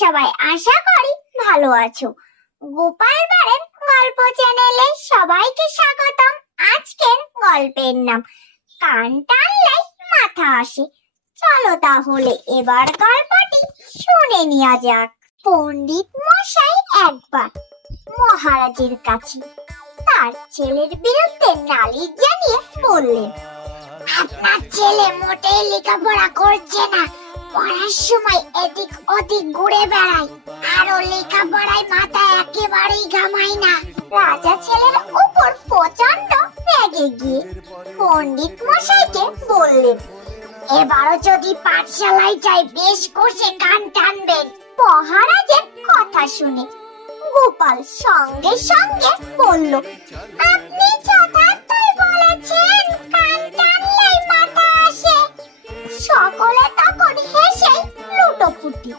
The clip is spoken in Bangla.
সবাই, আশা করি ভালো আছো। গোপাল ভাঁড়ের গল্প চ্যানেলে সবাইকে স্বাগতম। আজকের গল্পের নাম কান টানলেই মাথা আসে। চলো তাহলে এবার গল্পটি শুনে নেওয়া যাক। পণ্ডিত মশাই একবার মহারাজের কাছে তার ছেলের বিরুদ্ধে নালিশ জানিয়ে বললেন, আপনার ছেলে মোটেই লেখাপড়া করছে না, পড়ার সময় এদিক ওদিক ঘুরে বেড়ায়, আরো লেখাপড়ায় মাথা একেবারেই ঘামায় না। রাজা ছেলের উপর প্রচন্ড রেগে গিয়ে পণ্ডিত মশাইকে বললেন, এবারও যদি পাঠশালায় যাই বেশ কষে কান টানবেন। মহারাজের কথা শুনে গোপাল সঙ্গে সঙ্গে বলল, আপনি যথার্থই বলেছেন, কান টানলেই মাথা আসে। সকলে তখন হেসে লুটোপুটি।